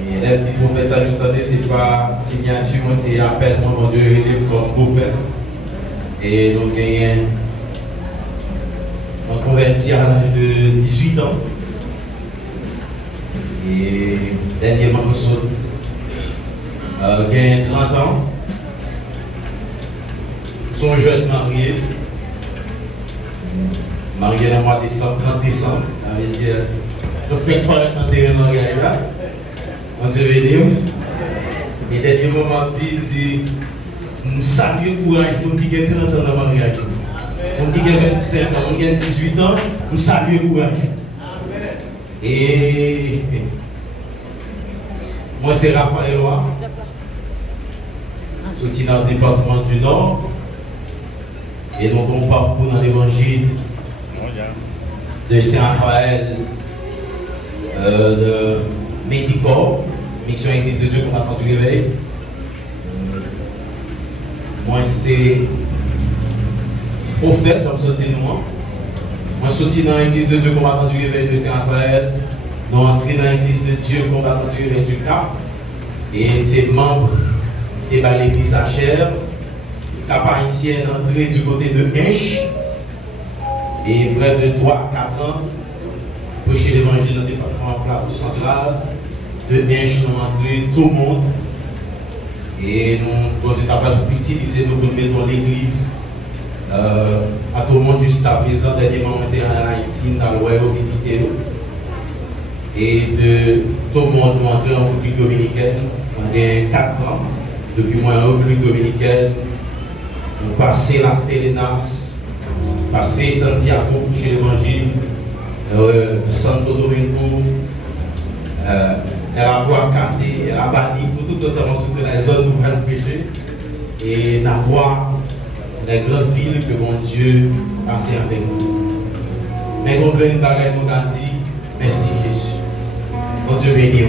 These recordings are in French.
Et les petits prophètes, ça nous semble, c'est pas signature, c'est appel, mon Dieu, comme prophète. Et donc, on converti à l'âge de 18 ans. Et dernièrement, nous sommes gagné 30 ans. Nous sommes jeunes mariés. Mariés dans le mois de décembre, 30 décembre. Ça veut dire, nous faisons pas un terrain mariage là. On se bénit. Et dernier moment, dit, nous saluons le courage de nous qui ont 30 ans dans le mariage. Nous qui avons 27 ans, nous qui avons 18 ans, nous saluons le courage. Et moi, c'est Raphaël Loa. Je suis dans le département du Nord. Et donc, on parcourt dans l'évangile de Saint-Raphaël de Médicor, mission Église de Dieu combattant du réveil. Moi, c'est prophète, je me sorti moi. Moi, je suis dans l'Église de Dieu combattant du réveil de Saint-Raphaël. Nous entrons dans l'Église de Dieu combattant du réveil du Cap. Et c'est membre de l'Église Achère, capacité d'entrer du côté de Hinch. Et près de 3 à 4 ans, prêcher l'évangile dans le département Plateau central. De Hinch, nous entrons tout le monde. Et nous, quand nous avons utilisé nous pour mettre l'église à tout le monde jusqu'à présent. Dernièrement, on était en Haïti, dans le royaume visité nous. Et de tout le monde, nous entrons en République dominicaine. On a 4 ans. Depuis moi en République dominicaine, nous passons la Stelenas, passons Santiago chez l'évangile, Santo Domingo, Aguacate, Abani, toutes sortes de la zone où nous allons pécher. Et Nagua, les grandes villes que mon Dieu a servi avec nous. Mais nous avons dit merci Jésus. Mon Dieu béni.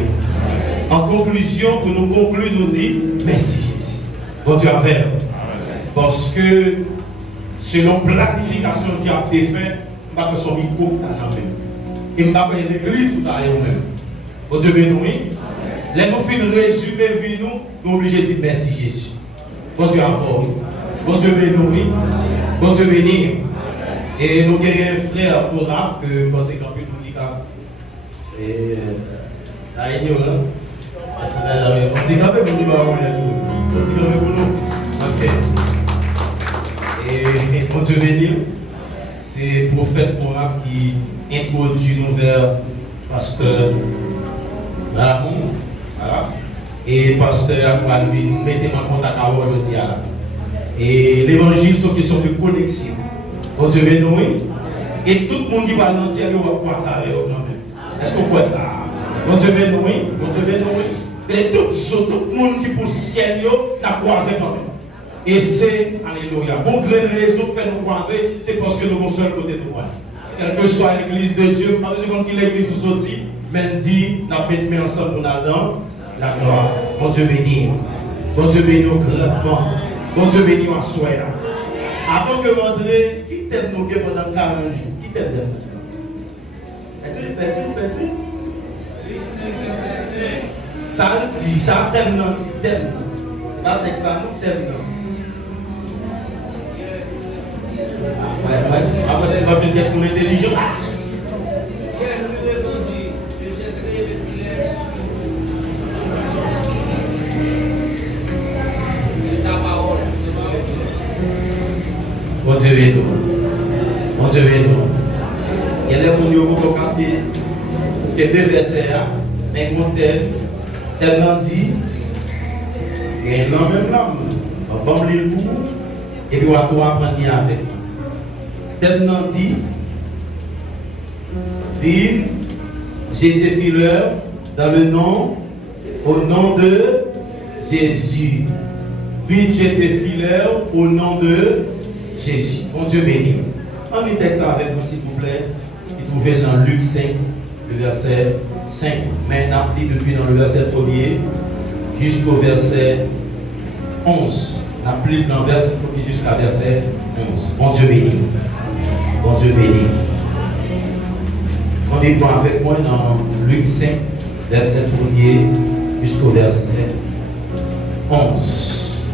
En conclusion, pour nous conclure, nous dit merci Jésus. Bon Dieu avec. Parce que selon planification qui a été faite, je ne vais pas son micro dans la même. Et je ne vais pas l'église tout à l'heure même. Bon Dieu béni. Les nous finissons résumer vie nous, nous obligés de dire merci Jésus. Bon Dieu avec. Bon Dieu béni. Bon Dieu béni. Et nous avons un frère pour rap que parce que nous et la réunion là. On dit quand même pour nous. On dit quand même pour nous. Ok. Et mon Dieu béni, c'est prophète Moab qui introduit nous vers pasteur Ramon. Voilà. Et pasteur Alvin, mettez-moi en contact avec vous aujourd'hui. Et l'évangile, c'est une question de connexion. Mon Dieu béni. Et tout le monde qui va dans le ciel, va croire ça avec vous. Est-ce qu'on croit ça? Mon Dieu béni, mon Dieu béni. Et tout le monde qui pour le ciel, n'a croisé quand même. Et c'est, alléluia, bon gré de raison pour faire nous croiser, c'est parce que nous sommes seul côté de nous. Quelle que soit l'église de Dieu, pas besoin qu'il l'église nous sortit, mais dit, nous mettons ensemble pour la gloire. Mon Dieu béni. Mon Dieu béni au grandement. Mon Dieu béni à soi. Avant que rentrer, qui t'aime nous pendant 40 jours? Qui t'aime? Petit. Ça dit, ça t'aime, non, t'aime. Pas avec ça, nous t'aime, non. Après, c'est pas bien d'être pour l'intelligence. Bon Dieu béni. Bon Dieu béni. Il y a des gens qui ont capté que deux versets, mais mon tellement dit, il y a un homme, on va le bout, et puis on va tout apprendre avec. Tellement dit, vive, j'étais fileur dans le nom, au nom de Jésus. Vive, j'étais fileur au nom de Jésus. Mon Dieu béni. On met texte avec vous, s'il vous plaît. Vous trouvez dans Luc 5, le verset 5. Maintenant, depuis dans le verset 1er jusqu'au verset 11. Applique dans le verset 1er jusqu'à verset 11. Mon Dieu béni. Bon Dieu béni. On est avec moi dans Luc 5, verset 1er jusqu'au verset 11.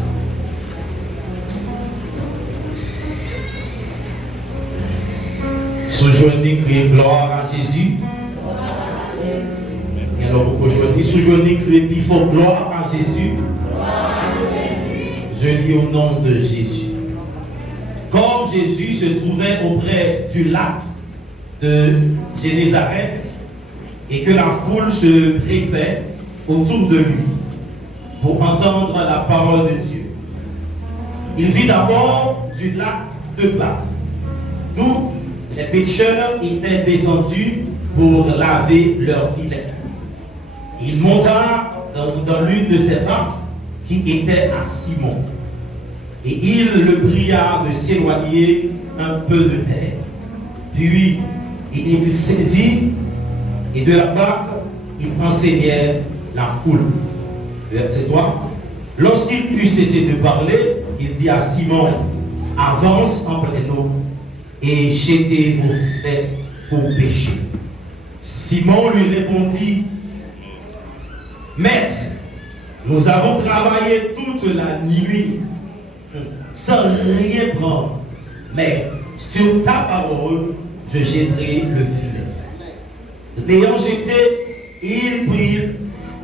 Soujournez, criez gloire à Jésus. Et alors, vous pouvez soujournez, criez plus fort gloire à Jésus. Je dis au nom de Jésus. Comme Jésus se trouvait auprès du lac de Génézareth et que la foule se pressait autour de lui pour entendre la parole de Dieu, il vit d'abord du lac deux barques, d'où les pêcheurs étaient descendus pour laver leurs filets. Il monta dans l'une de ces barques qui était à Simon. Et il le pria de s'éloigner un peu de terre. Puis il saisit et de la barque, il enseignait la foule. Verset 3. Lorsqu'il eut cessé de parler, il dit à Simon, avance en pleine eau et jetez vos filets pour pêcher. Simon lui répondit, Maître, nous avons travaillé toute la nuit sans rien prendre, mais sur ta parole, je jetterai le filet. L'ayant jeté, ils prirent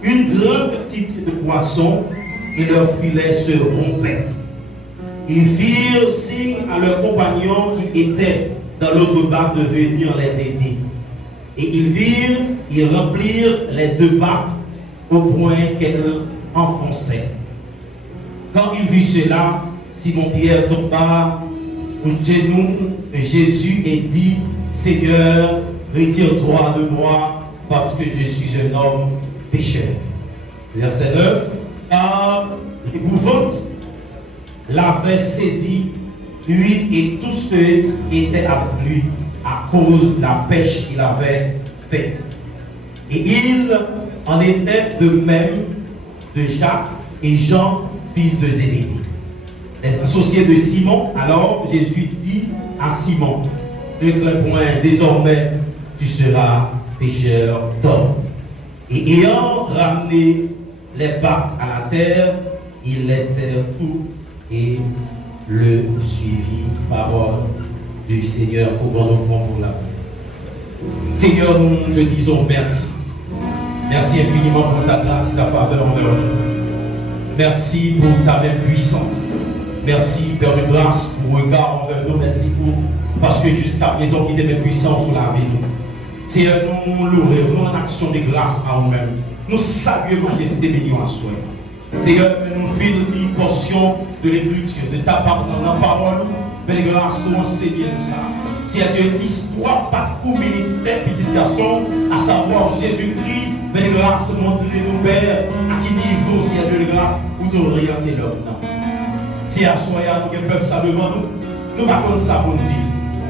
une grande quantité de poissons et leur filet se rompait. Ils firent signe à leurs compagnons qui étaient dans l'autre barque de venir les aider. Et ils remplirent les deux barques au point qu'elles enfonçaient. Quand il vit cela, Simon-Pierre tomba aux genoux de Jésus et dit, Seigneur, retire-toi de moi parce que je suis un homme pécheur. Verset 9. Car l'épouvante l'avait saisi, lui et tous ceux qui étaient avec lui, à cause de la pêche qu'il avait faite. Et il en était de même de Jacques et Jean, fils de Zébédée, les associés de Simon. Alors Jésus dit à Simon, ne crains point, désormais tu seras pêcheur d'hommes. Et ayant ramené les barques à la terre, ils laissèrent tout et le suivirent. Parole du Seigneur. Pour nos fonds pour la paix. Seigneur, nous te disons merci. Merci infiniment pour ta grâce et ta faveur envers nous. Merci pour ta main puissante. Merci, Père de grâce, pour le regard envers nous. Merci parce que jusqu'à présent, il est puissant sur la vie. Seigneur, nous louons, nous en action de grâce à nous-mêmes. Nous saluons majesté béni à soi. Seigneur, nous faisons une portion de l'écriture, de ta parole, dans la parole. Belle grâce, nous enseignons nous ça. C'est une histoire, parcours ministère, petit garçon, à savoir Jésus-Christ. Belle grâce, montrez-nous, Père, à qui niveau, c'est de grâce, ou d'orienter l'homme. Si à soi, nous avons peuple ça devant nous, nous ne pouvons pas ça pour nous dire.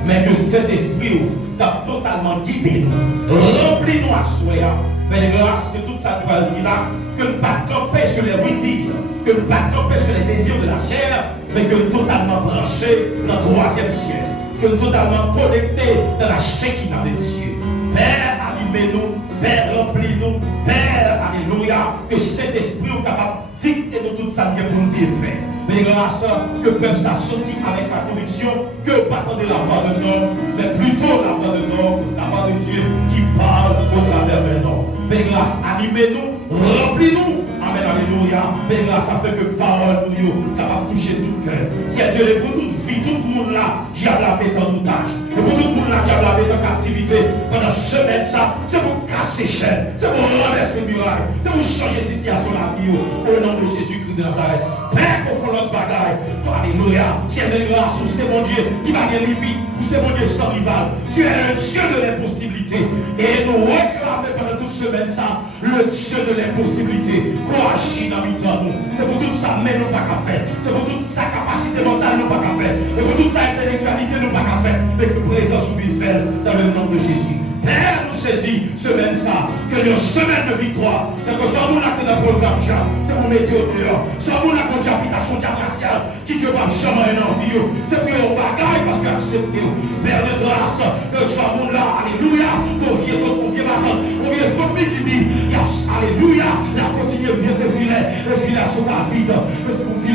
Mais que cet esprit t'a totalement guidé nous. Remplis-nous à soi. Belle grâce, que toute cette valeur là, que ne pas tomber sur les ridicules, que ne pas tomber sur les désirs de la chair, mais que totalement branché dans le troisième ciel, que totalement connecté dans la Shekinah de Dieu. Père, animez-nous, Père, remplis-nous, Père, alléluia, que cet esprit est capable de dicter de toute sa vie pour nous dire fait. Mais grâce que peuple s'associe avec la conviction que pas attendre la voix de l'homme, mais plutôt la voix de l'homme, la voix de Dieu qui parle au travers de l'homme. Mais grâce, animez-nous, remplis-nous. Amen, alléluia. Mais grâce à fait que parole nous capable de toucher tout le cœur. Si Dieu est pour toute vie, tout le monde là, qui a la bête en otage. Et pour tout le monde là qui a la bête en captivité, pendant semaine ça, c'est pour casser chaînes, c'est pour renverser murailles, c'est pour changer situation la vie au nom de Jésus-Christ de Nazareth. Père, qu'on fait notre bagaille. Alléluia. C'est de grâce, c'est mon Dieu qui va bien limite, c'est mon Dieu sans rival. Tu es le Dieu de l'impossibilité. Et nous réclamons pendant toute semaine ça, le Dieu de l'impossibilité. Quoi agir dans nous. C'est pour toute sa main, nous pas qu'à faire. C'est pour toute sa capacité mentale, nous pas qu'à faire. Et pour toute sa intellectualité, nous pas qu'à faire. Mais que présence ou une faire dans le nom de Jésus. Père, nous saisis semaine ça, que une semaine de victoire, que soit nous là que dans le programme, c'est pour mettre au dehors, soit nous là contre l'habitation raciale, qui te va jamais en vie, c'est pour au bagaille parce que accepter, Père de grâce, que soit nous là, alléluia, qu'on vient matin, on vient famille qui dit, alléluia, la continuer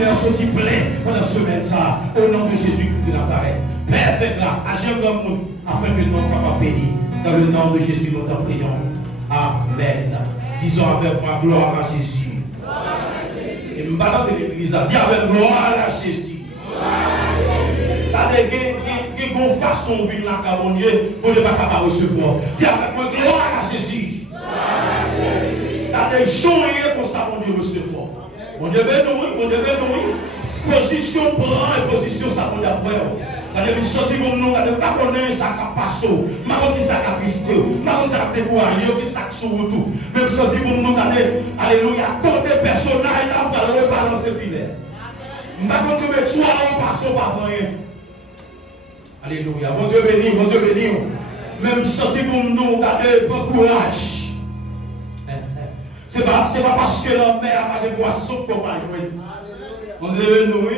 est sorti plein pendant la semaine, ça, au nom de Jésus-Christ de Nazareth. Père, fais grâce, agis comme nous, afin que nous soyons capables de bénir. Dans le nom de Jésus, nous t'en prions. Amen. Disons avec moi, gloire à Jésus. Et nous parlons de l'église, dis avec gloire à Jésus. Il y a une façon de vivre là, mon Dieu, pour ne pas capable recevoir. Dis avec moi, gloire à Jésus. Il y a des gens comme ça, mon Dieu, recevoir. Mon Dieu, mon Dieu, position prend et position ça pour d'après. Quand il sorti comme nous, il pas connaître ça qui passe, pas ça qui triste, pas ça qui découragé, qui ça sur tout. Même sorti comme nous, alléluia, tant de personnages là pour rebalancer filet. Pas comme que soit on passe pas rien. Alléluia. Mon Dieu béni, mon Dieu béni. Même sorti comme nous, gardez bon courage. C'est pas parce que la mère a pas de poisson qu'on va jouer. Mon Dieu, nous,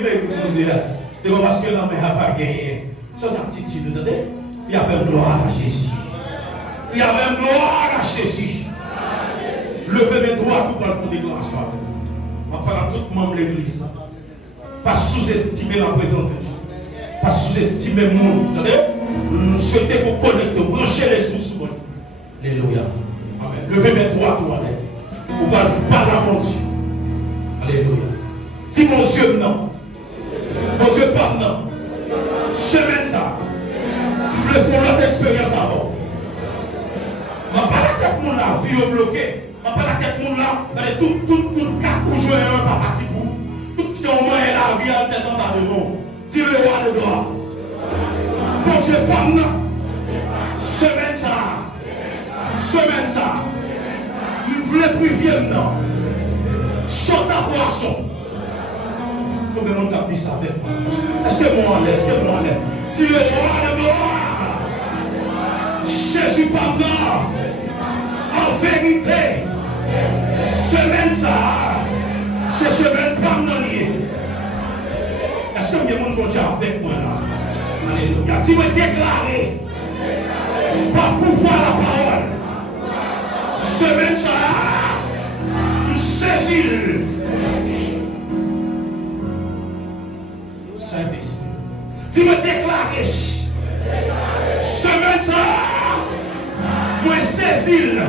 c'est pas parce que la mère n'a pas gagné. C'est une attitude, vous entendez? Il y a même gloire à Jésus. Il y a même gloire à Jésus. Levez mes doigts tout pour le fond des gloires. On va parler à tout le monde de l'église. Pas sous-estimer la présence de Dieu. Pas sous-estimer le monde. Vous entendez? Nous souhaitons vous connecter, brancher l'esprit sur moi. Alléluia. Amen. Levez mes doigts tout en l'air. Ou va parler à mon Dieu. Alléluia. Dis mon Dieu non. Mon Dieu pas non. Semaine ça. Nous voulons faire notre expérience avant. Je ne parle pas à tout le monde là, vie au bloqué. Je ne parle pas à tout le monde là, tout cas pour jouer un papa petit bout. Tout ce qu'on est la vie en tête en bas de nous. Dis le roi de gloire. Mon Dieu pas non. Semaine ça. Semaine ça. Nous voulons prier maintenant. Saute à poisson. Combien de monde a dit ça avec moi? Est-ce que moi en l'air? Est-ce que moi en l'air? Tu es le roi de gloire. Jésus pas mort. En vérité. Semaine ça. C'est semaine pas non. Est-ce que vous avez mon Dieu avec moi là? Alléluia. Tu me déclarer. Par pouvoir la parole. Semaine ça. Saisis. Saint-Esprit. Tu me déclares. Semaine ça. Moi saisis.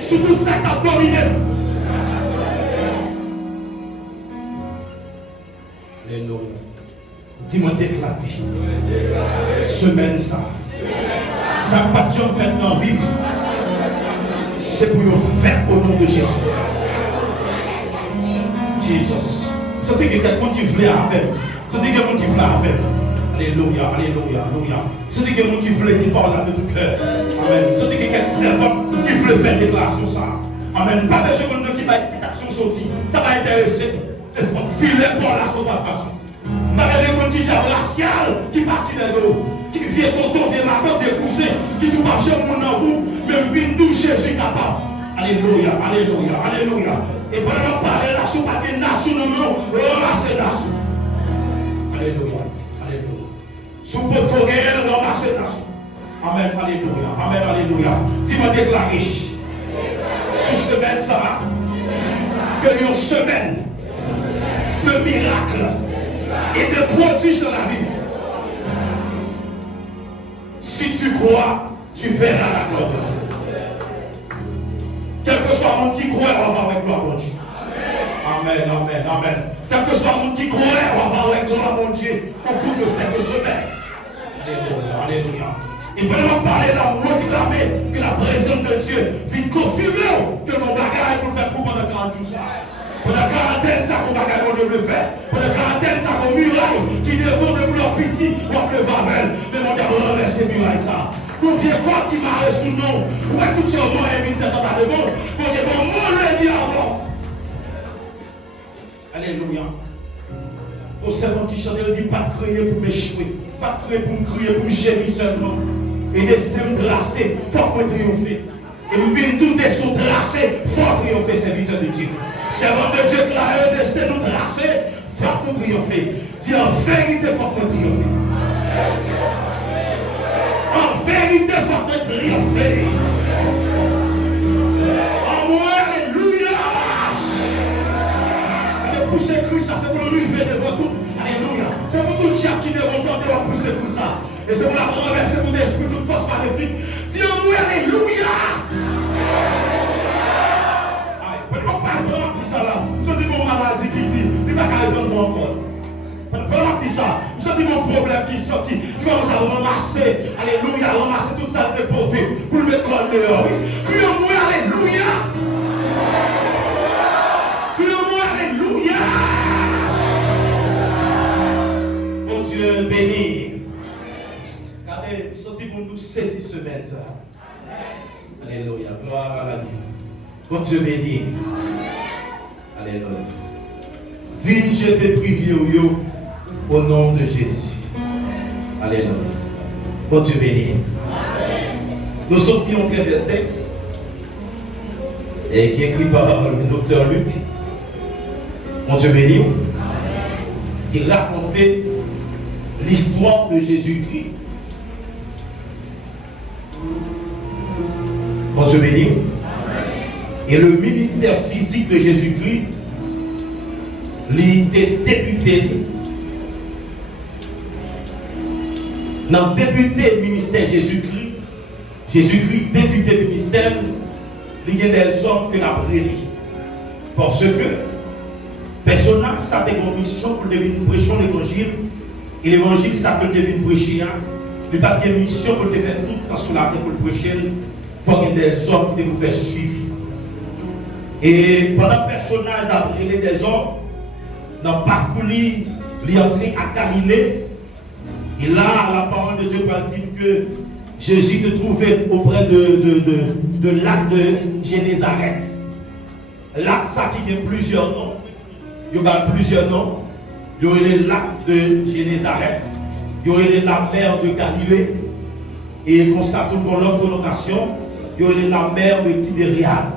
Sous tout ça qui a dominé. Alléluia. Dis-moi déclarer. Semaine ça. Ça n'a pas de gens fait dans la vie. C'est pour vous faire au nom de Jésus. Jésus. C'est que quelqu'un qui voulait faire. C'est que quelqu'un qui voulait faire. Alléluia, alléluia, alléluia. C'est que quelqu'un qui voulait dire par là de tout cœur. Amen. C'est que quelqu'un servant qui voulait faire déclaration ça. Amen. Pas besoin de nous qui va être sortie. Ça va intéresser. Il faut filer par la sautation. Pas besoin de qui est racial, qui partit de l'eau. Qui vient tonton, vient ma tante, cousin, qui tout marche mon en vous, même Bindou Jésus capable. Alléluia, alléluia, alléluia. Et pendant qu'on parle là, sous pas des nations, non, ramasser nations. Alléluia, alléluia. Sous votre réel, ramasser nations. Amen, alléluia, amen, alléluia. Dis-moi déclarer. Sous semaine, ça va. Que une semaine de miracles et de prodiges dans la vie. Si tu crois, tu verras la gloire de Dieu. Quel que soit le monde qui croit, on va voir avec gloire de Dieu. Amen, amen, amen. Quel que soit le monde qui croit, on va voir avec gloire de Dieu au cours de cette semaine. Alléluia, alléluia. Et pendant qu'on parlait là, on réclamait que la présence de Dieu vienne confirmer que nos bagages pour faire pour pendant 40 jours. Pour la quarantaine, ça qu'on va le faire. Pour la quarantaine, ça qu'on muraille qui devant de leur petit, on va le vavel. Mais on va renverser muraille ça. Nous vieux corps qui m'a reçu nous. Où est tout ce monde invité dans ta demande? Pour que mon monde le dit avant. Alléluia. Au servant qui chante, il dit pas crier pour m'échouer. Pas crier pour me crier, pour me gémir seulement. Et destin tracé, il faut que triompher. Et nous venons tout destin tracé, il faut triompher, serviteur de Dieu. Servant de Dieu qui a un destin nous tracé, il faut nous triompher. Dis en vérité, il faut nous triompher. En vérité, il faut nous triompher. En moi, alléluia. Allez pousser Christ, c'est pour lui lever devant tout. Alléluia. C'est pour tout diable qui est devant toi, de pousser pour ça. Et c'est pour la renverser ton esprit, toute force maléfique. Dis-moi, Alléluia. Pendant que ça là, vous sentez mon maladie qui dit, il va pas donner mon corps. Pendant que ça, vous sentez mon problème qui est sorti, qui commence à ramasser, alléluia, ramasser toute ça déporté pour le mettre en dehors. Crions-moi, alléluia. Crions-moi, alléluia. Mon Dieu béni. Regardez, vous sentez pour nous saisir ce matin. Alléluia, gloire à la vie. Bon Dieu béni. Alléluia. Viens, je te prie, au nom de Jésus. Alléluia. Bon Dieu béni. Nous sommes pris en train de texte et qui est écrit par le docteur Luc. Mon Dieu béni. Qui racontait l'histoire de Jésus-Christ. Mon Dieu béni. Et le ministère physique de Jésus-Christ, il était débuté. Dans débuté le ministère Jésus-Christ, Jésus-Christ débuté le ministère, il y a des hommes que l'on prédit. Parce que personnage, ça a une mission pour devenir prêcher l'évangile. Et l'évangile, ça peut devenir prêcher. Il n'y a pas de mission pour faire tout sur la terre pour le prêcher. Il faut qu'il y ait des hommes qui vous faire suivre. Et pendant que le personnage a brûlé des hommes, dans le parcours, il est entré à Galilée. Et là, la parole de Dieu va dire que Jésus te trouvait auprès de lac de Génézareth. Lac, ça qui a plusieurs noms. Il y a plusieurs noms. Il y aurait le lac de Génézareth. Il y aurait la mer de Galilée. Et comme ça, tout dans leur connotation, il y aurait la mer de Tibériade.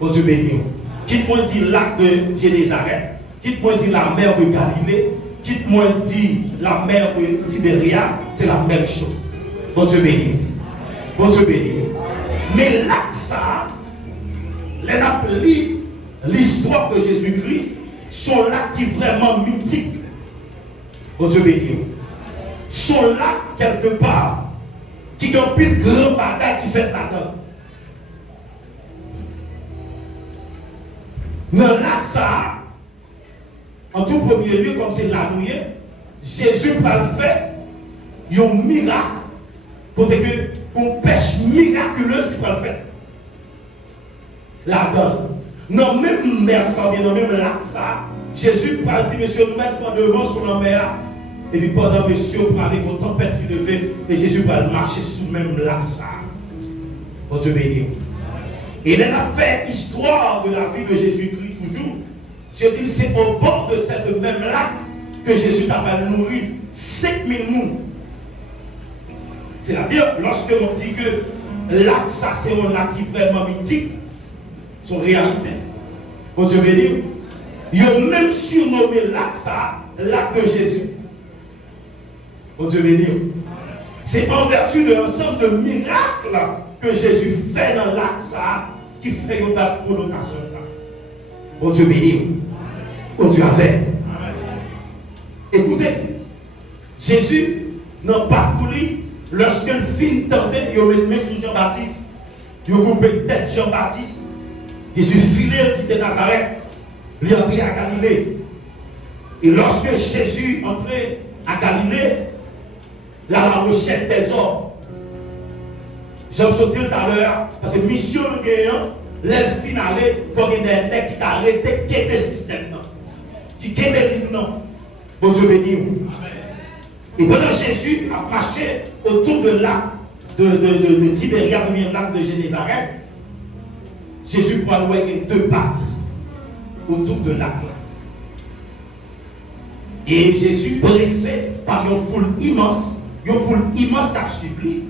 Bon Dieu béni. Quitte-moi dire lac de Génézareth. Quitte-moi dire la mer de Galilée. Quitte-moi dire la mer de Tibériade. C'est la même chose. Bon Dieu béni. Bon Dieu béni. Mais lac ça, les appelés l'histoire de Jésus-Christ sont là qui vraiment mythiques. Bon Dieu béni. Sont là quelque part qui ont plus de grands bagages qui fait là-dedans. Dans l'acte ça, en tout premier lieu, comme c'est la nuit, Jésus va le faire, il y a un miracle, pour une pêche miraculeuse qui va le faire. Là-dedans. Non, même mer sans bien, non, même l'acte ça, Jésus va dire, monsieur, nous mettons devant sur la mer, et puis pendant monsieur, pour aller aux tempêtes qui levaient, et Jésus va marcher sous même l'acte ça. Bon Dieu béni. Et il a fait histoire de la vie de Jésus-Christ toujours. C'est au bord de cette même lac que Jésus a nourri 5000 mouns. C'est-à-dire, lorsque l'on dit que lac, ça c'est un lac qui est vraiment mythique, son réalité. Bon Dieu béni. Il a même surnommé lac ça, lac de Jésus. Bon Dieu béni. C'est en vertu de l'ensemble de miracles que Jésus fait dans l'acte ça, qui fait une connotation de ça. Bon Dieu béni. Bon Dieu avec. Écoutez, Jésus n'a pas couru lorsque le film tendait, il a mis main sur Jean-Baptiste, il a coupé tête Jean-Baptiste, Jésus filait qui était Nazareth, il est entré à Galilée. Et lorsque Jésus entrait à Galilée, là, la recherche des hommes. J'aime ce dire tout à l'heure, parce que mission de gagnant, l'aile finale, il faut qu'il y ait des mecs qui arrêtent qui est le système. Qui est le non. Bon Dieu béni. Et pendant Jésus a marché autour de lac de Tibériade, le lac de Génézareth, Jésus prend deux bacs autour de lac là. Et Jésus pressé par une foule immense qui a suivi.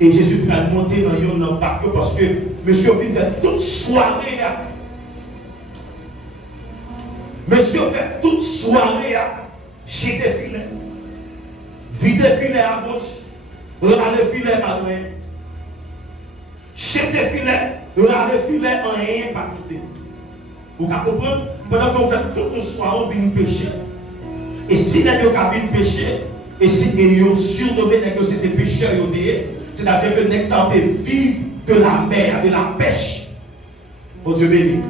Et Jésus peut monter dans un bac parce que monsieur fait toute soirée. Monsieur fait toute soirée chez des filets. Vide des filets à gauche, là les filets à droite. Chez des filets, là les filets en rien par côté. Vous comprenez? Pendant qu'on fait tout le soir, on vient pécher. Et si les gens viennent pécher, et si ils ont surnommé que c'était pécheur, c'est-à-dire que les gens vivent de la mer, de la pêche. Oh Dieu béni.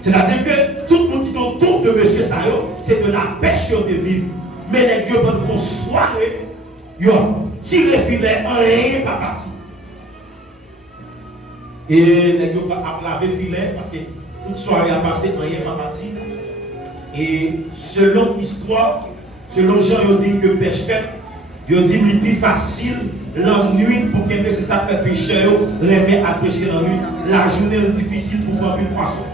C'est-à-dire que tout le monde qui est autour de monsieur Sayo, c'est de la pêche qu'ils vivent. Mais les gens font soirée, ils ont tiré filet, rien pas parti. Et les gens ont lavé filet parce que toute soirée a passé, rien pas parti. Et selon l'histoire, selon Jean, ils disent que pêche fait, ils disent que c'est plus facile la nuit pour que c'est ça fait pêcheur, les mains à pêcher la nuit. La journée est difficile pour prendre une poisson.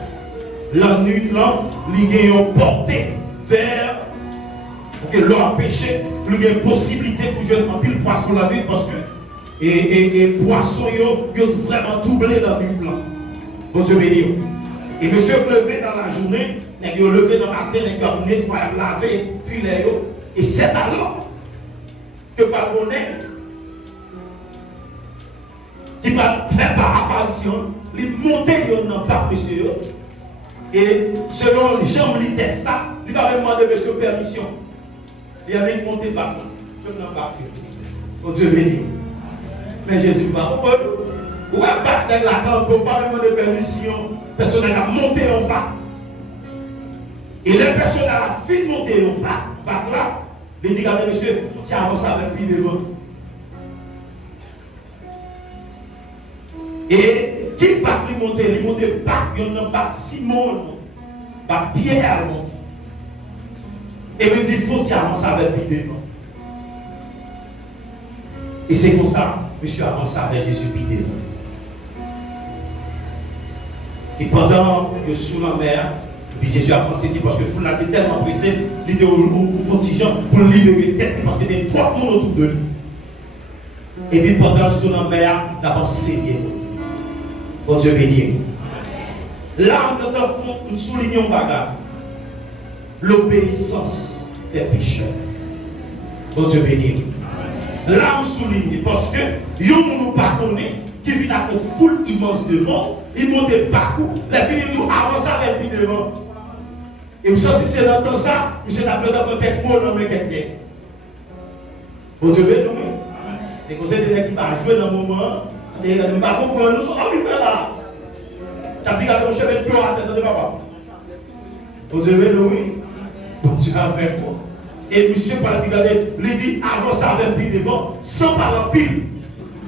La nuit, là, ils ont porté vers pour que l'homme pêché, il y a une possibilité pour jouer un pile poisson la nuit parce que et poisson, ils ont vraiment doublé la nuit là. Bon Dieu béni. Et monsieur levé dans la journée, ils ont levé dans la terre, ils ont nettoyé, lavé, filet. Et c'est alors que par mon qui va faire par apparition, il monte dans le parc monsieur. Et selon Jean lit texte, il va demander monsieur permission. Il avait monté par nous, comme dans le parc. Oh Dieu béni. Mais Jésus va. Ou à battre dans la camp, pour pas demander permission. Personne n'a monté en bas. Et les personnes a fini de monter en bas, là, il dit, regardez monsieur, si avance avec lui devant. Et qui va lui monter? Il monte pas, il y en a pas Simon, pas Pierre. Et il dit, il faut qu'il avance avec lui devant. Et c'est comme ça, monsieur avance avec Jésus puis devant. Et pendant que sous la mer, puis Jésus a pensé parce que le foule était tellement pressé, il était au fond de gens pour libérer la tête parce qu'il y avait 3 personnes autour de lui. Et puis pendant sous la mer, d'abord saigné. Bon Dieu béni. Là, nous soulignons bagarre. L'obéissance des pécheurs. Bon Dieu béni. Là, on souligne parce que nous pardonnons qui vient à une foule immense devant, il monte parcours, les filles nous avancent avec lui devant. Et vous sentez c'est dans le ça, vous êtes appelé dans votre tête pour nommer quelqu'un. Vous avez nommé. C'est comme ça que qui va jouer dans le moment, et nous ne pas comprendre, nous sommes arrivés là. Tu as dit que mon chemin de peur à tête de papa. Vous avez nommé. Donc tu as fait quoi? Et monsieur parle il dit avance avec lui devant, sans parler pile.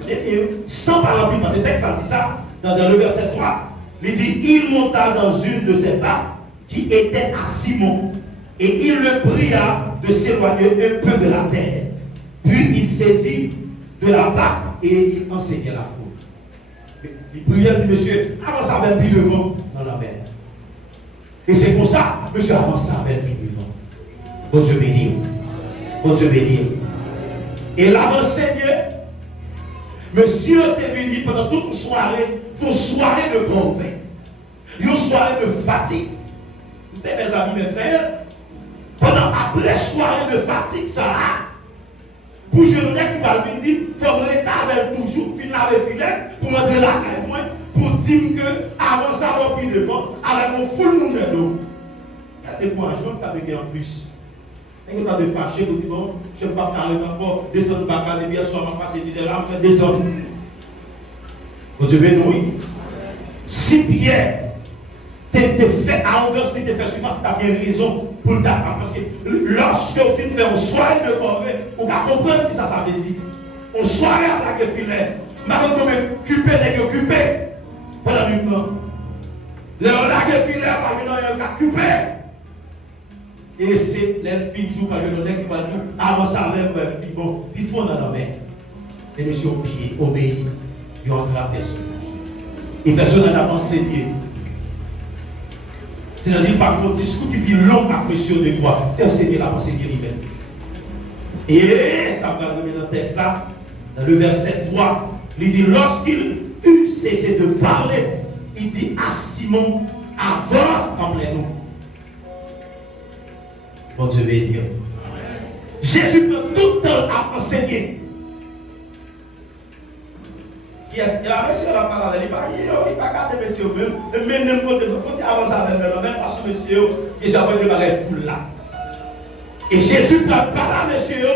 Et sans parler pile, parce que le texte a dit ça dans le verset 3. Il dit il monta dans une de ses barques qui était à Simon, et il le pria de s'éloigner un peu de la terre. Puis il saisit de la barque et il enseignait la foule. Il pria, il dit monsieur, avance avec lui devant dans la mer. Et c'est pour ça, monsieur avance avec lui devant. Bon Dieu béni. Bon Dieu béni. Et là, Seigneur, monsieur est venu pendant toute une soirée, une soirée de convaincre, une soirée de fatigue. Mes amis, mes frères, pendant après soirée de fatigue, ça a, pour je ne qui va le dire, il faut que l'État avec toujours, finir avec filet, pour entrer là, pour dire que avant ça, on va plus devant, avec mon full monde de l'eau. Il y a des points à joindre, tu as en plus. Et vous avez fâché, vous dites, bon, je ne vais pas carrer encore, descendre par là, bien sûr, je vais passer de là, je vais descendre. Vous devez nous, si Pierre t'es fait arrogance, si t'es fait surface, tu as bien raison pour le taper. Parce que lorsque vous faites une soirée de corvée, on va comprendre ce que ça veut dire. On soirée à la filet, maintenant on va occuper les occupés pendant une nuit. Le lac filet, on va occuper. Et c'est les filles qui jouent par le qui va dire avant ça même, puis bon, puis il faut dans la main. Les messieurs au pied, obéis, ils ont entré à personne. Et personne n'a enseigné. C'est-à-dire par contre, discours qui est long à pression de quoi? C'est enseigner la pensée lui-même. Et ça va donner dans le texte là, dans le verset 3, il dit lorsqu'il eut cessé de parler, il dit à Simon, avance après nous. Bon Dieu béni. Jésus peut tout le temps à enseigner. Yes, et la monsieur la parole, il va garder monsieur même, même côté, il faut avancer avec le même parce que monsieur, déjà pas de bagage foule là. Et Jésus parle pas là, monsieur,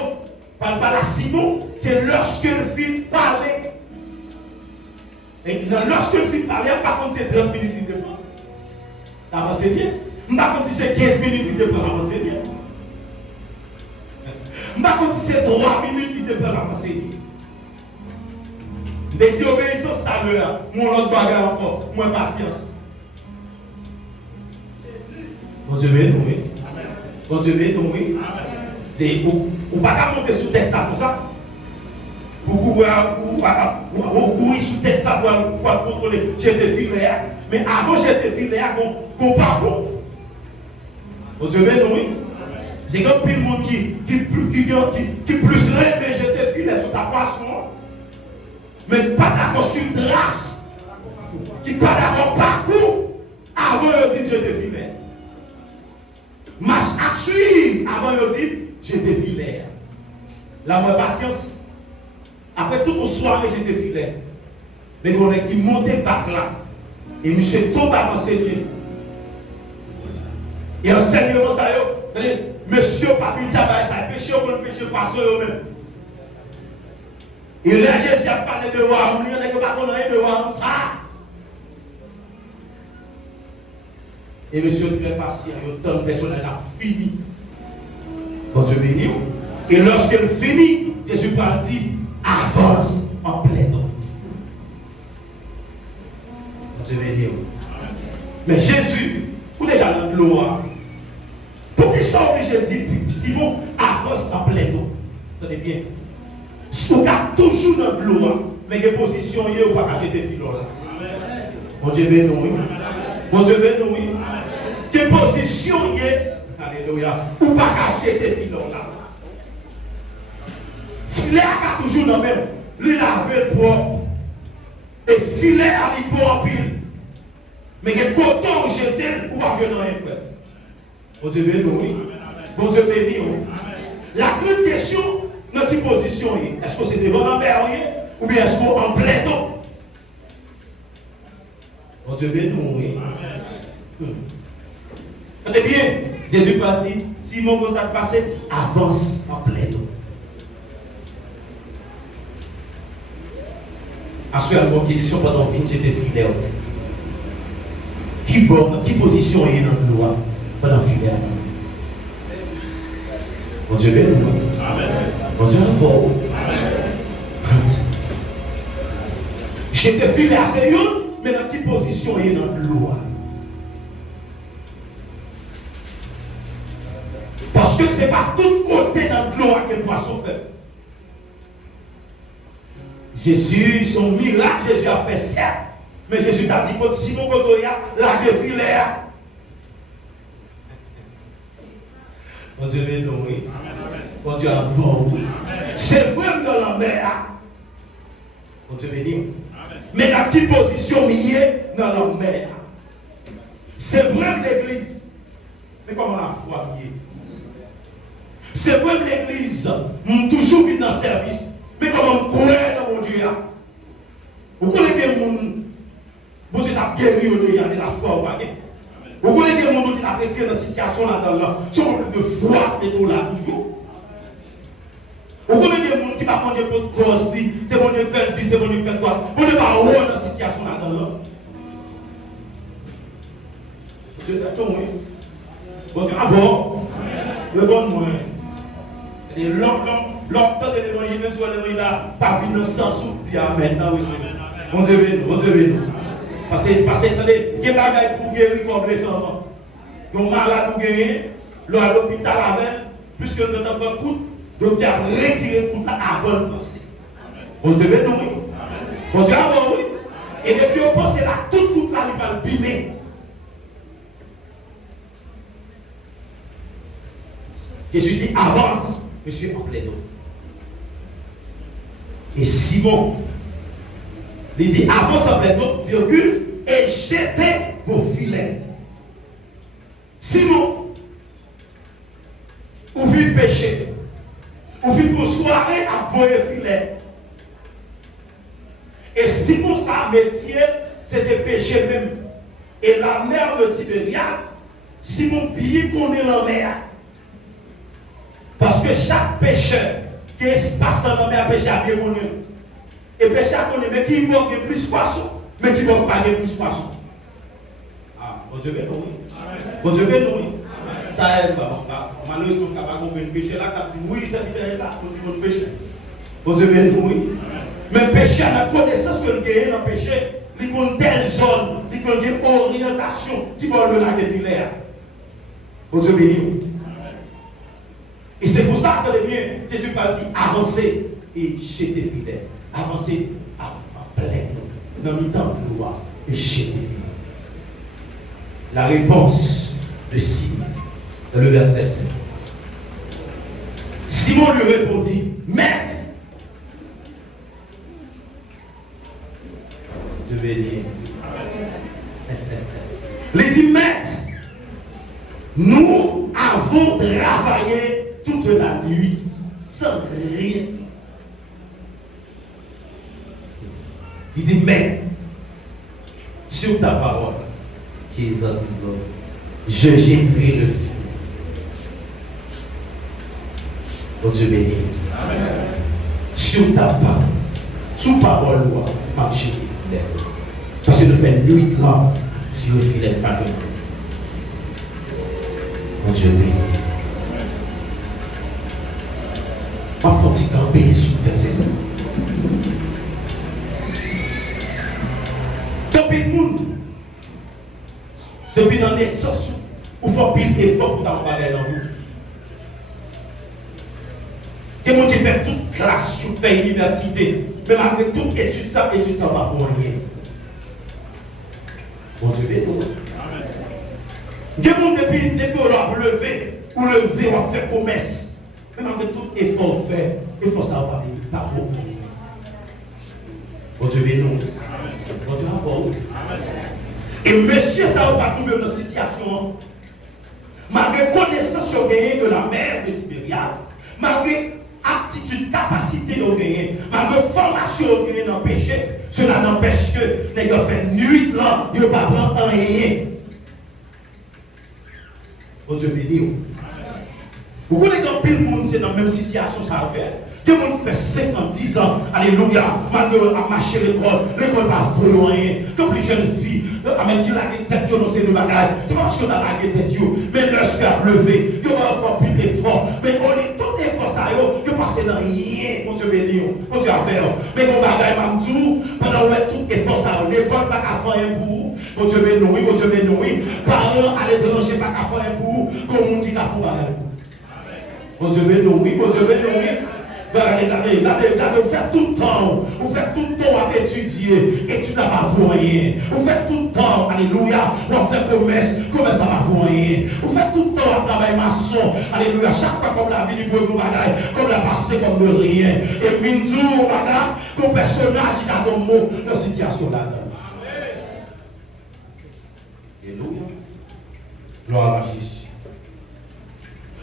parle pas là Simon, c'est lorsque le fils parlait. Et lorsque le fils parlait, par contre c'est 30 minutes de temps. Avancez bien. Par contre c'est 15 minutes de temps, avancez bien. Par contre c'est 3 minutes de temps, avancez bien. Désobéissance à l'heure, mon autre bagarre encore, moins patience. Bon Dieu béni, oui. Bon Dieu béni, oui. Ou pas monter sous texte ça pour ça. Ou courir sous texte ça pour contrôler. J'étais filé, mais avant j'étais filé, mon parcours. Bon Dieu béni, oui. C'est comme plus le monde qui plus rêve, mais j'étais filé sous ta passion. Mais pas d'accord sur grâce, qui pas d'accord parcours, avant de dire je te filais. Marche à suivre, avant de dire je te filais. La vraie patience, après toute soirée je te filais. Mais on est qui montait par là, et monsieur tombe à m'enseigner. Et enseignement ça, monsieur papi ça péché ou pas péché, parce que eux-mêmes. Et là, Jésus a parlé de voir, il n'y a pas de voir ça. Et monsieur très patient, il y a tant de personnes qui ont fini. Bon Dieu béni. Et lorsqu'elle finit, Jésus partit, avance en plein eau. Bon Dieu béni. Mais Jésus, ou déjà dans l'eau, pour qu'ils soient obligés de dire, Simon, avance en plein eau. Tenez bien. Si vous êtes toujours dans le l'eau, mais les positions, vous ne pouvez pas jeter des filons là. Bon Dieu béni, oui. Bon Dieu béni, oui. Quelle position il est? Alléluia. Ou pas jeter des filons là. Filet a toujours dans le même. Lui laver propre. Et filet a mis pour en pile. Mais les cotons jetés, ou pas jeter rien faire. Bon Dieu béni, oui. Bon Dieu béni, oui. La grande question, dans quelle position est? Est-ce que c'est devant la mer ou bien est-ce qu'en plein eau? Bon Dieu béni, oui. Tenez bien, Jésus partit, Simon, comme ça passé, avance en plein eau. Ensuite, une question pendant 20 j'étais fidèle. Qui position est dans l'eau pendant fidèle? Bon Dieu béni, oui. Bon Dieu fort. J'étais filé à Seigneur, mais dans quelle position il est dans l'eau? Parce que ce n'est pas tout côté dans l'eau que le poisson fait. Jésus, son miracle, Jésus a fait certes. Mais Jésus t'a dit, si mon côté a la défilé. Bon Dieu béni, oui. Bon Dieu avant, oui. C'est vrai dans la mer. Bon Dieu béni. Mais dans quelle position il est dans la mer? C'est vrai l'église. Mais comment la foi est? C'est vrai l'église. Nous toujours vite dans le service. Mais comment on croit dans mon Dieu? Vous connaissez des gens, bon Dieu t'a guéri déjà de la foi ou pas? Vous connaissez des gens qui ont été dans cette situation là-dedans, qui ont de foi et tout là toujours. Vous connaissez des gens qui ne font pas de cause, c'est bon de faire bis, c'est bon de faire quoi. On n'est pas haut dans cette situation là-dedans. Dieu t'a tombé. Bon Dieu, avant, le bon moyen. Et l'autre de l'évangile, même sur l'évangile là, pas venu dans le sens où dit Amen. Bon Dieu béni, bon Dieu béni. Parce que, attendez, il y a des bagages pour guérir, il faut blesser avant. Donc, malade ou gagner, à l'hôpital avec, puisque nous n'avons pas de coup, donc il a retiré le coup avant de penser. Bon Dieu béni, oui. Bon Dieu, avant, oui. Et depuis on pense là, tout coup là, il va le bimer. Jésus dit avance, monsieur en plein eau. Et Simon, il dit avance en plein eau, virgule, et jetez vos filets. Simon, ou vite péché, ou vite pour soirée à vos filets. Et si métier, c'était péché même. Et la mer de Tibériade, Simon Pierre connaît la mer. Parce que chaque pécheur qui se passe dans la mer, péché a bien connu. Et péché a connu, mais qui manque plus de poissons, mais qui ne manque pas de plus de poissons. Ah, bon Dieu, oui. Bon Dieu, oui. Ça est, malheureusement, on n'a pas compris le péché là, oui, ça veut dire ça, on dit péché. Bon Dieu, oui. Mais le péché a la connaissance que le gagne dans le péché, il y a une telle zone, il y a une orientation qui va le lac de filaire. Bon Dieu, béni. Et c'est pour ça que Jésus a dit avancez et jetez fidèles. Avancez en plein dans le temps de gloire et jetez fidèles. La réponse de Simon, dans le verset 5. Simon lui répondit, Maître, Dieu béni. Il dit, Maître, nous avons travaillé toute la nuit sans rien. Il dit, mais sur ta parole, Jesus is Lord, je jetterai le fil. Mon Dieu béni. Sur ta parole, sous parole, marcher les fidèles. Parce que nous faisons nuit là, si le filet pas de mon Dieu béni. Pas faut-il camper sous verset 5. Depuis le monde, depuis dans les naissance, vous faites pile d'efforts pour t'embarquer dans vous. Il y a des gens qui font toute classe, toute université, mais malgré toute étude, ça va pour rien. Bon Dieu béni. Il y a des gens depuis on a levé, ou levé, on a fait commerce. Mais malgré tout effort fait, effort ça va pas pour rien. Bon Dieu béni. Bon Dieu va voir. Et monsieur, ça va pas trouver une situation. Malgré connaissance de la mer de Tibériade, malgré aptitude, capacité de gagner, malgré formation de gagner dans le péché, cela n'empêche que les gars fait nuit là, ils ne pas prendre rien. Bon Dieu béni. Vous connaissez dans le monde, c'est dans la même situation, ça fait. Des gens qui fait 50-10 ans, alléluia, malgré à marcher l'école va voler rien. Comme les jeunes filles, amène qui la tête dans ces deux bagages. C'est pas parce qu'on a la tête, mais lorsqu'il a levé, il va faire plus d'efforts. Mais on est tout effort, ça y est, passé dans rien. Mon Dieu béni, mon Dieu a fait. Mais mon bagage m'a dit, pendant qu'on a tout effort, ça y est, l'école pas qu'à faire un pour. Mon Dieu béni, oui, mon Dieu béni, oui. Parents à l'étranger, pas qu'à faire un pour, comme on dit qu'à faire un pour. Mon Dieu béni, oui, mon Dieu béni, oui. Regardez, vous faites tout le temps, à étudier, et tu n'as pas rien. Vous faites tout le temps, alléluia, on fait commerce ça va rien. Vous faites tout le temps à travailler maçon, alléluia, chaque fois comme la vie du bon bagaille, comme la passé comme de rien. Et minzou, bagaille, ton personnage, il a ton mot dans cette situation là-dedans. Alléluia. Gloire à Jésus.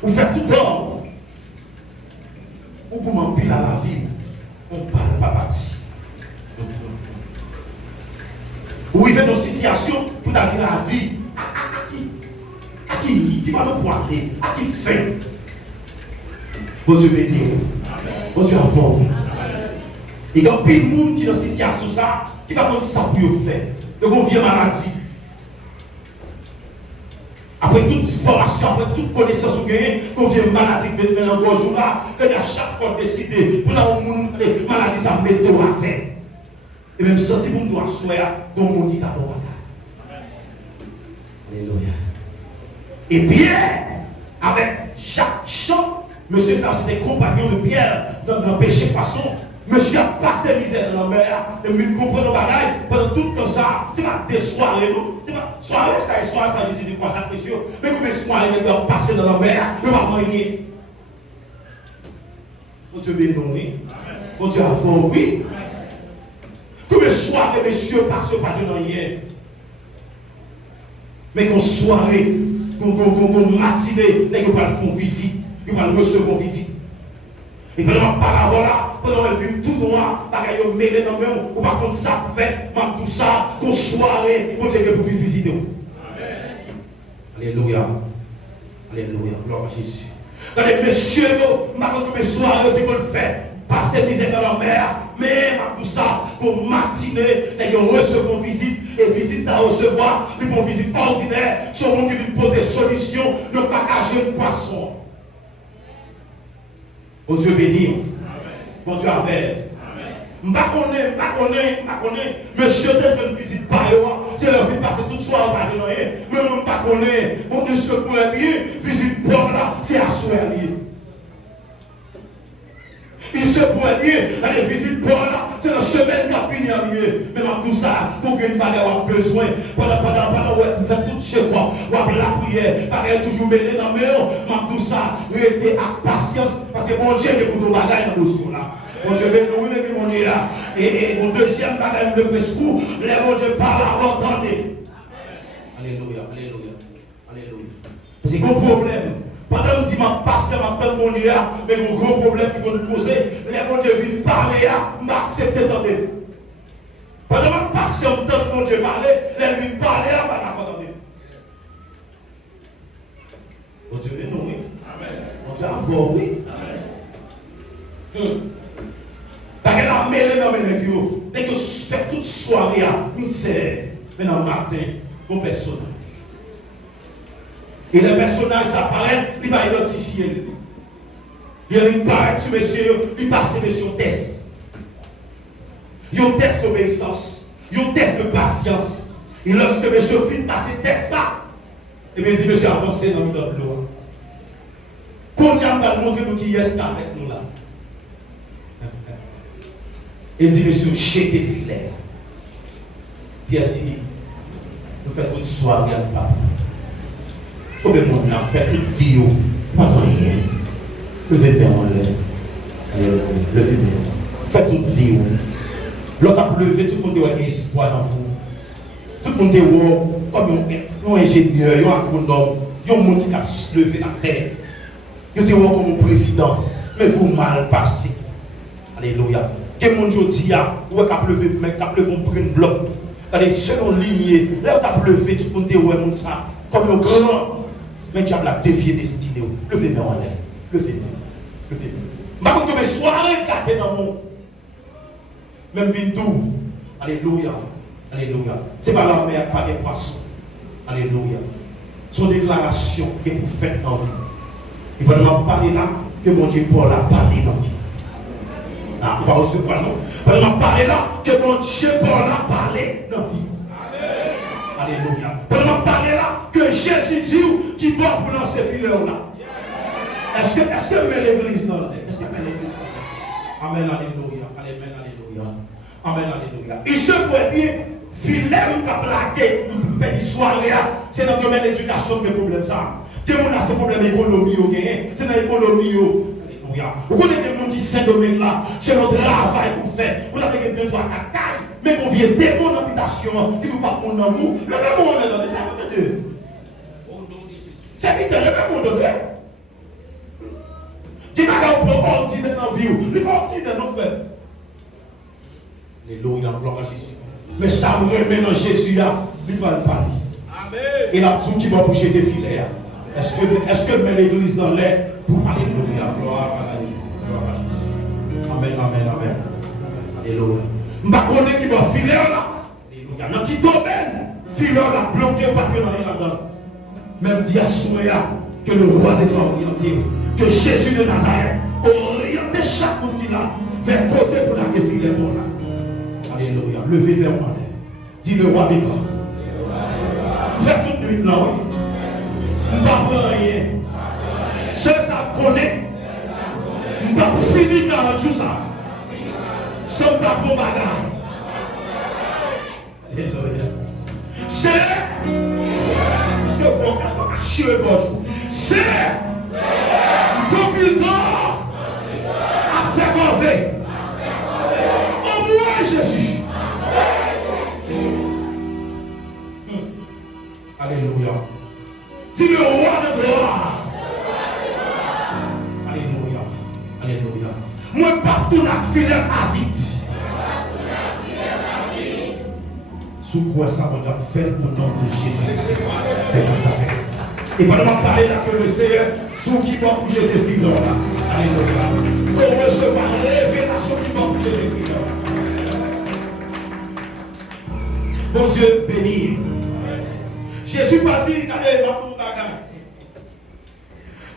Vous faites tout le temps. Ou pour m'empiler à la vie, on ne parle pas parti. Ou il fait une situation pour dire la vie, à qui va nous pointer, à qui fait. Bon Dieu béni, bon Dieu avant. Il y a plein de monde qui est dans une situation ça, qui va prendre ça pour faire. Le bon vieux maladie. Après toute formation, après toute connaissance, on vient maladie maintenant dans le jour là, à chaque fois décider, pour la maladie, ça met de la tête. Et même si on doit souhaiter, dans le monde qui a Alléluia. Et Pierre, avec chaque chant, monsieur, ça c'était compagnon de Pierre dans le péché poisson. Monsieur a passé misère dans la mer, et nous comprenons bagaille pendant tout le temps ça. Tu vas des soirées, nous. Tu vas soirée, ça et soirée, ça Jésus dit quoi ça précieux. Mais combien de soirées nous doivent passer dans la mer, nous va moyen. Mon Dieu béni, mon Dieu avant, oui. Combien de soirées, messieurs, passent pas de rien. Mais qu'on soirée, qu'on matinée, nous va faire visite, nous va recevoir visite. Et pendant la parabole là, pendant que vivre tout noir, parce que vous mêlez dans le même, ou par contre ça fait, tout ça, qu'on soirée, on Dieu pour vivre visiter. Alléluia. Alléluia. Gloire à Jésus. Dans les messieurs, maintenant que mes soirées, vous le faire, passer misère dans la mer, mais tout ça, pour matiner, et recevoir visite, et visite à recevoir, une visite ordinaire, sur le monde qui pose des solutions, ne pas cacher le poisson. Bon Dieu béni. Bon Dieu avec. Je ne connais, monsieur de une visite par là, c'est leur vie passer toute soirée par là, mais je ne connais, mon Dieu, ce que pour bien, visite par là, c'est à soir lié. Il se pourrait bien, aller visite par là, c'est la semaine qui a fini à lieu. Mais dans tout ça, pour que vous ayez besoin, pendant que vous faites tout chez moi, vous avez la prière, parce qu'elle est toujours mêlée dans le mur, dans tout ça, vous êtes à patience, parce que mon Dieu est pour tout bagaille dans le sous là. Mon Dieu, bénis-nous, mon Dieu là. Et mon deuxième bagaille de prescou, les mon Dieu parle avant d'entendre. Alléluia, alléluia, alléluia. C'est un problème. Pendant que je dis ma patience, ma mon Dieu, mais mon gros problème qui va nous poser, les mon Dieu viennent parler, je m'accepte d'entendre. Pendant que ma patience, mon Dieu parler, les viennent parler, je m'accepte. Mon Dieu, bénis-nous, oui. Amen. Mon Dieu, avant, oui. Amen. Parce qu'elle a mêlé dans mes négros. Dès que je fais toute soirée à misère, mais dans le matin, mon personnage. Et le personnage s'apparaît, il va identifier. Il paraît sur monsieur, il passe sur test. Il y a un test d'obéissance, il y a un test de patience. Et lorsque monsieur finit passer test là, et bien il dit monsieur avancez dans le tableau. Combien va montrer nous qui est avec nous là? Il dit, monsieur, chez tes filets. Pierre dit, nous faisons toute soirée à papa. Combien de monde a fait toute vie, pas de rien. Levez bien en l'air. Levez bien. Faites toute vie. L'autre a levé, tout le monde a espoir dans vous. Tout le monde est comme un ingénieur, un agronome, un monde qui a levé la terre. Vous êtes comme un président, mais vous mal passé. Alléluia. Que mon Dieu dit, ou est capable de lever, mais capable de prendre un bloc. Selon lignée, là où tu as levé, tout le monde est ouais, ça, comme un grand, mais qui a dévié destiné. Levez-moi en l'air. Levez-moi. Levez-moi. Je vais me soirée gâtée dans mon. Même Vindou. Alléluia. Alléluia. Ce n'est pas la mer, pas des poissons. Alléluia. Son déclaration que vous faites dans la vie. Il va nous parler là, que mon Dieu Paul a parlé dans la vie. Ah, on va recevoir, non? On va parler là que mon Dieu Paul a parlé dans la vie. Alléluia. On va parler là que Jésus dit qui doit pour lancer fileurs là. Est-ce que met l'église dans la tête? Est-ce que met l'église dans la tête? Amen, alléluia. Amen, alléluia. Amen, alléluia. Il se peut bien, filet qui a plaqué, une soirée, c'est dans le domaine de l'éducation que le problème ça. Que mon a ce problème économique, c'est dans l'économie. Vous connaissez des gens qui sont dans ce domaine-là, c'est notre travail pour faire. Vous avez 2, 3, 4 cailles, mais qu'on vient démon d'habitation, qui nous parle dans vous. Le même monde est dans les 52. C'est vite, le même monde est là. Qui n'a pas ordinaire dans la vie, il va ordinaire dans le fait. Alléluia, gloire à Jésus. Mais ça me remet dans Jésus, il va le parler. Et la tout qui va bouger des filets. Est-ce que met l'église dans l'air pour alléluia, gloire à Dieu. Gloire à Jésus. Amen, amen, amen. Alléluia. Je ne connais pas qui va filer là. Alléluia. Dans petit domaine, filer là, bloqué, pas que dans là-dedans. Même dit à Souya que le roi des rois orienté, que Jésus de Nazareth orienté chaque monde qui l'a vers côté pour la filer pour là. Alléluia. Levez vers moi. Dis le roi des rois. Fais toute nuit là, oui. Je ne prends rien. C'est ça qu'on connaît. Je ne peux pas finir dans tout ça. Sans pas bon bagage. Alléluia. C'est. Est-ce que vous avez acheté le bonjour? C'est. Il faut plus tard. À faire corvée. Au moins Jésus. Alléluia. Dis le roi de gloire. Alléluia. Alléluia. Moi, pas tout la filer à vite. Sous quoi ça va faire au nom de Jésus de Nazareth. Et pendant parler là que le Seigneur, sous qui va bouger des filles là. Alléluia. Pour recevoir révélation qui va bouger des filles là. Bon Dieu béni. Jésus m'a dit, allez,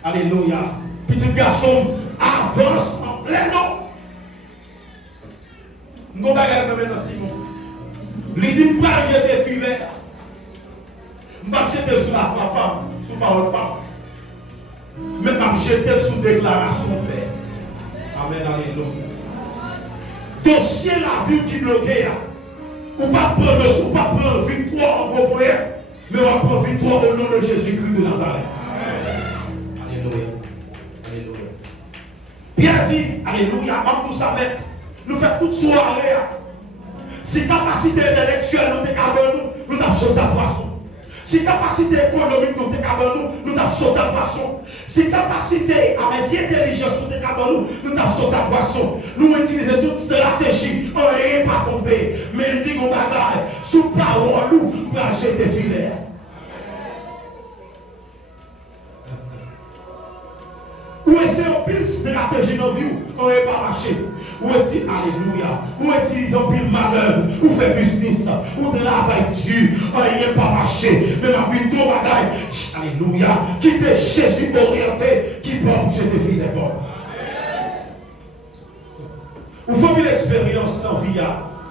alléluia. Petit garçon, avance en plein nom. Nous bagarre maintenant Simon. Il dit, je vais jeter filet. Je vais jeter sur la papa, sur la parole papa. Mais je vais jeter sous déclaration faite. Amen, alléluia. Dossier la vie qui bloquait. Ou pas prendre victoire en gros prière, mais on va prendre victoire au nom de Jésus-Christ de Nazareth. Alléluia. Alléluia. Pierre dit, alléluia, avant tout ça, nous faisons toute soirée. Si capacité intellectuelle nous avons, nous avons sauté à poisson. Si capacité économique nous avons sauté à poisson. Si capacité intelligence nous avons sauté à poisson. Nous utilisons toute stratégie, on n'est pas tombé. Mais il dit qu'on bagaille, sous parole, nous allons jeter des filets. Où est-ce qu'on pile stratégie dans la vie? On n'est pas marché. Où est-il? Alléluia. Où est-il? Ils ont pile manœuvre. Où fait business? Où travail dur? On n'est pas marché. Mais ma vie, ton bagaille. Alléluia. Qui est Jésus orienté? Qui peut bouger des filles des bords? Où faut une expérience dans la vie?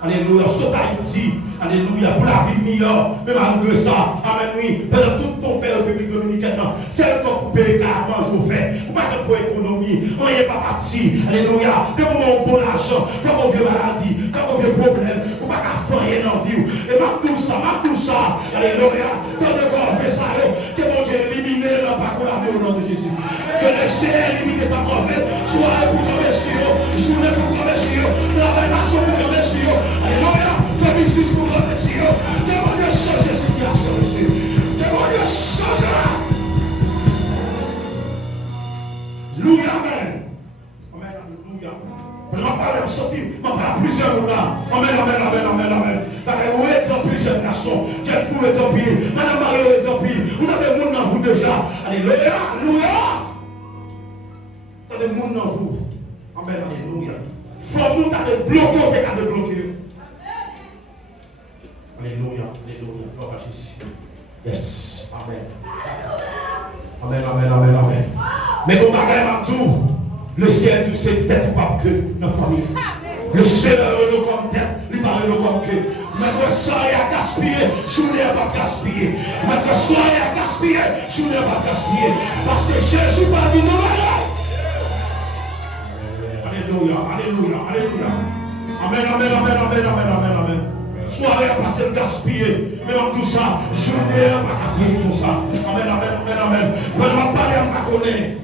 Alléluia. Saute Haïti. Alléluia. Pour la vie meilleure. Mais malgré ça. Amen. Oui. Pendant tout ton fait en République dominicaine. C'est le corps pour payer carrément. Je vous fais. Vous pas pour économie. On n'est pas parti. Alléluia. Que vous avez un bon argent. Que vous avez maladie. Que vous avez problème. Vous pas qu'à faire dans la vie. Et tout ça. Alléluia. Quand le corps fait ça. Que mon Dieu élimine le parcours de la vie au nom de Jésus. Que le Seigneur élimine ta corps. Soit pour tomber sur eux. Journée pour tomber sur eux. Travail nation pour tomber sur eux. Alléluia. Fais business pour tomber sur eux. Que mon Dieu change la situation ici. Que mon Dieu change là. Alléluia, amen. Amen, alléluia. Je vais parler en sortie, je vais parler plusieurs mots là. Amen. Où est exemple jeune garçon? Jeune fou exemple. Madame Marie exemple. Vous avez des gens dans vous déjà. Alléluia. Vous avez des gens dans vous. Amen, alléluia. Faut nous bloquer, on est capable de bloquer. Alléluia. Gloire à Jésus. Yes. Amen. Mais comme bagage tout, le ciel, tout c'est tête pas que notre famille. Le ciel est comme tête, il parle comme que. Maintenant, ça est à gaspiller, je ne l'ai pas gaspillé. Maintenant, ça est à gaspiller, je ne l'ai pas gaspillé. Parce que Jésus va dire non. Alléluia. Amen. Soirée à passer le gaspiller. Mais en tout ça, je n'ai pas gaspillé pour ça. Amen. Je ne vais pas parler à ma connaître.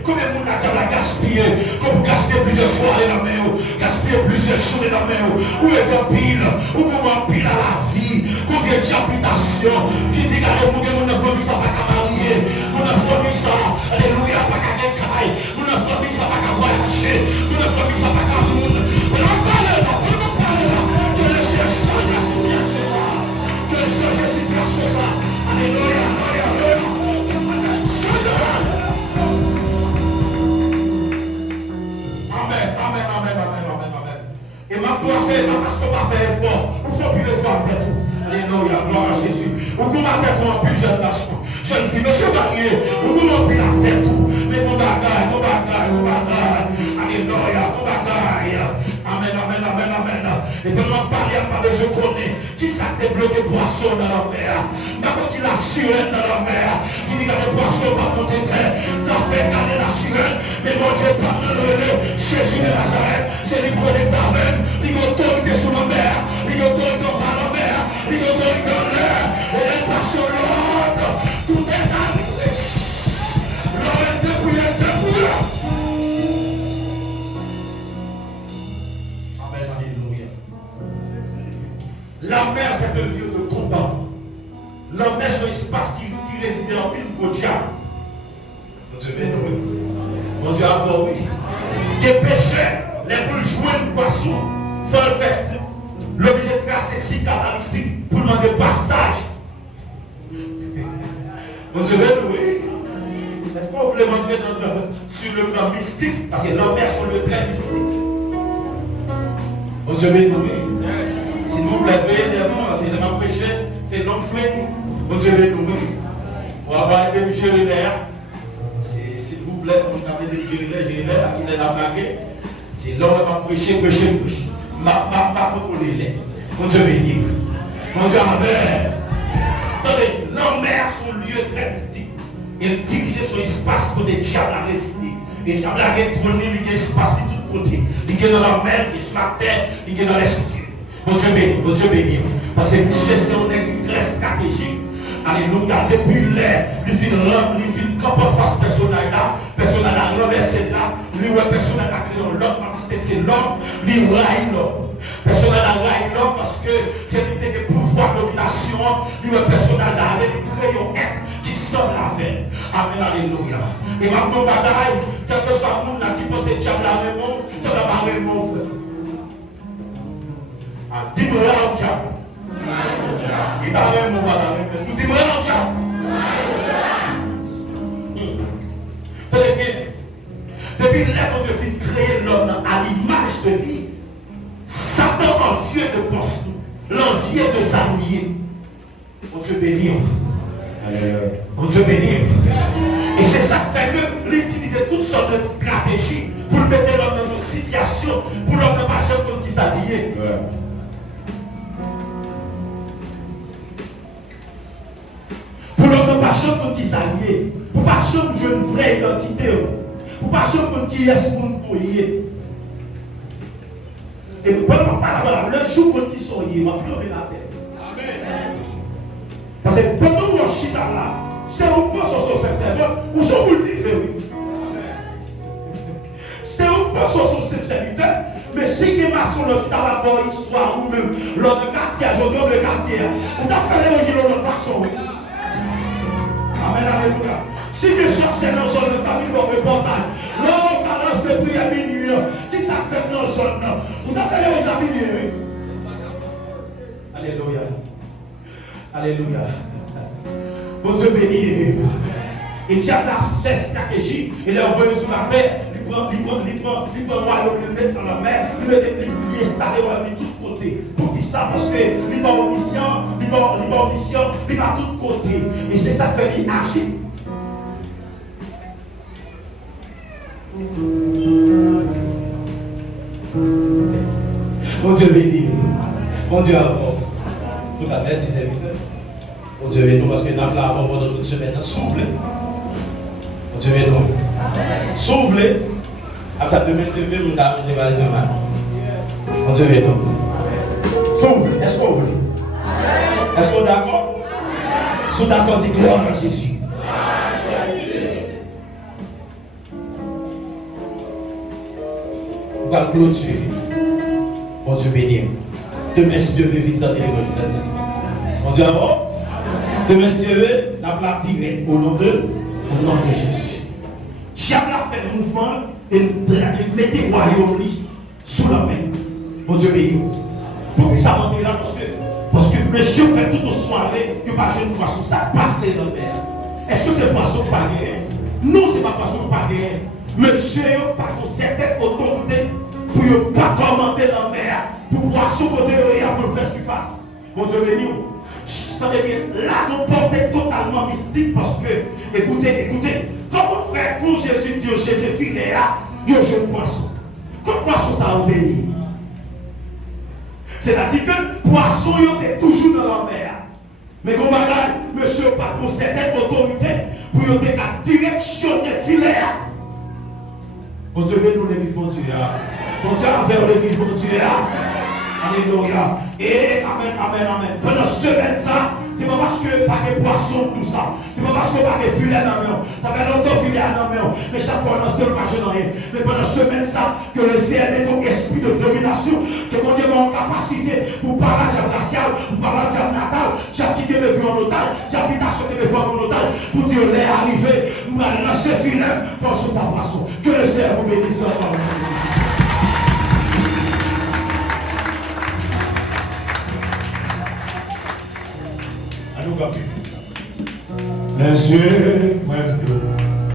Combien de monde a gaspillé, comme gaspiller plusieurs soirées dans la main, gaspiller plusieurs journées dans la main, où est en pile, où comment pile à la vie, combien d'habitation, qui dit que mon famille ça va pas marier, mon famille ça, alléluia, pas qu'à caille, mon famille ça va pas voyager, mon famille ça va pas monde. On va parler là, que le Seigneur change la situation ça, que le Seigneur change la situation ça, alléluia. Et ma gloire, c'est parce qu'on va faire effort. Où faut plus le faire tête. Alléluia, gloire à Jésus. Où qu'on va tête en plus jeune garçon. Jeune fille, monsieur Barrier. Où qu'on va plus la tête. Mais mon bagaille. Alléluia, mon bagaille. Amen. Et quand on parle, il n'y a pas de je connais. Qui ça débloqué poisson dans la mer? D'abord qu'il a sirène dans la mer. Qui dit que le poisson va monter terre. Ça fait garder la sirène. Mais mon Dieu parle de Jésus de Nazareth. C'est lui qui connaît ta même. Il a autorité sur la mer. Il a autorité par la mer. Il a autorité en l'air. Et les poissons l'autre. Tout est arrivé. L'homme est dépouillé. Amen, alléluia. La mer, c'est un lieu de combat. La mer, c'est un espace qui réside en une au diable. Mon Dieu béni. Mon Dieu a oui. Des pécheurs, les plus jouer une poisson, faut le faire. L'obligé de tracer 6 caractéristiques pour demander passage. Mon Dieu béni. Est-ce qu'on voulait montrer sur le plan mystique? Parce que l'homme est sur le plan mystique. Mon Dieu béni. Si vous levez des mots, c'est le péché, c'est l'homme plein. Mon Dieu béni. On va avoir des Jérémie. S'il vous plaît, vous avez des Jérémie, qui est la plaquée. C'est l'homme qui va prêcher. Ma pour les. Mon Dieu béni. Mon Dieu amen. Attendez, l'homme est sur le lieu très mystique. Il dirige son espace pour les diables à résider. Et les diables à retourner, il y a espace de tous côtés. Il y a dans la mer, il y a sur la terre, il y a dans l'esprit. Mon Dieu béni. Parce que monsieur, c'est un équipe très stratégique. Alléluia. Depuis l'air, il vient camper face à personnage là. Personnage là, renversé là. Lui, personnage là, créé l'autre entité, c'est l'homme. Lui, raille l'homme. Personnage là, raille l'homme parce que c'est l'idée de pouvoir, domination. Lui, personnage là, il crée un être qui sort la veine. Amen, alléluia. Et maintenant, bagaille, quel que soit le monde là qui pense que diable la Raymond, diable la Raymond, frère. Dis-moi là, diable. Il va rien mon bagage. Tout dit moi depuis là, quand Dieu fit créer l'homme à l'image de lui, Satan envieux de poste, l'envieux de s'ennuyer. Mon Dieu béni. Mon Dieu béni. Et c'est ça qui fait que l'utiliser toutes sortes de stratégies pour mettre l'homme dans une situation, pour l'homme ne pas jamais comme qui s'habiller. Pour ne pas chanter qui s'allie, pour ne pas chanter une vraie identité, pour ne pas chanter qui est-ce qu'on peut y est. Et pour ne pas avoir le jour qui sont liés, on va tomber la tête. Amen. Parce que pendant que on chita là, c'est un peu sur son serviteur, ou son pour le dire, oui. C'est un peu sur son serviteur, mais si il y a une histoire ou même l'autre quartier, je donne le quartier, on a fait les gens de l'autre façon. Amen, alléluia. Si tu sorciers dans zone de famille, on reportage. Là, on balance le prix à minuit. Qui ça fait dans zone? Vous appelez aux amis. Alléluia. Alléluia. Bon Dieu béni. Et diable a fait stratégie. Il est envoyé sur la mer. Il prend le royaume, il le met dans la mer. Il est installé de tous côtés. Pour qui ça? Parce que il va en mission, il va à tous côtés. Et c'est ça que fait lui agir. Mon Dieu béni. Mon Dieu avant. Tout la merci serviteur. Mon Dieu béni parce que nous avons là pendant toute semaine. Soufflez. Mon Dieu béni. Soufflez. Après ça peut mettre le même temps, je vais aller sur mon Dieu béni. Soufflez. Est-ce qu'on veut? Est-ce qu'on est d'accord? Si on est d'accord, dit gloire à Jésus. On va clôturer. Mon Dieu béni. Demain, si Dieu veut vite dans l'église. Mon Dieu avant. Demain, si Dieu veut, la plaque pirate au nom de Jésus. Diable a fait un mouvement et mettait le royaume sous la main. Mon Dieu béni. Pour que ça monte là parce que monsieur fait toute soirée, il n'y a pas de poisson, ça passe dans le mer. Est-ce que c'est poisson pas gagné? Non, ce n'est pas poisson pas gagné. Monsieur n'a pas une certaine autorité pour ne pas commenter dans la mer, pour poisson côté pour le faire surface. Mon Dieu béni. Là, nous portons totalement mystique parce que, écoutez, comment faire quand Jésus dit au chef de filet, il y a un jeune poisson. Comme poisson, ça obéit. C'est-à-dire que le poisson est toujours dans la mer. Mais comme monsieur n'a pas une certaine autorité pour directionner le filet. Mon Dieu, bénis l'église, mon Dieu. Mon Dieu, envers l'église, mon Dieu. Alléluia. Et amen, amen, amen. Pendant ce semaine, ça, c'est pas parce que pas de poisson, tout ça. C'est pas parce que pas de filet dans la main. Ça fait longtemps filet dans la main. Mais chaque fois, on ne sait pas rien. Mais pendant ce semaine, ça, que le ciel est ton esprit de domination, que mon Dieu a une capacité pour parler à diable racial, pour parler à diable natal, diable qui te veut en otage, diable qui t'a sauté en otage, pour Dieu l'est arrivé. Nous allons lancer filet, force ta poisson. Que le Seigneur vous bénisse. À nous, les yeux,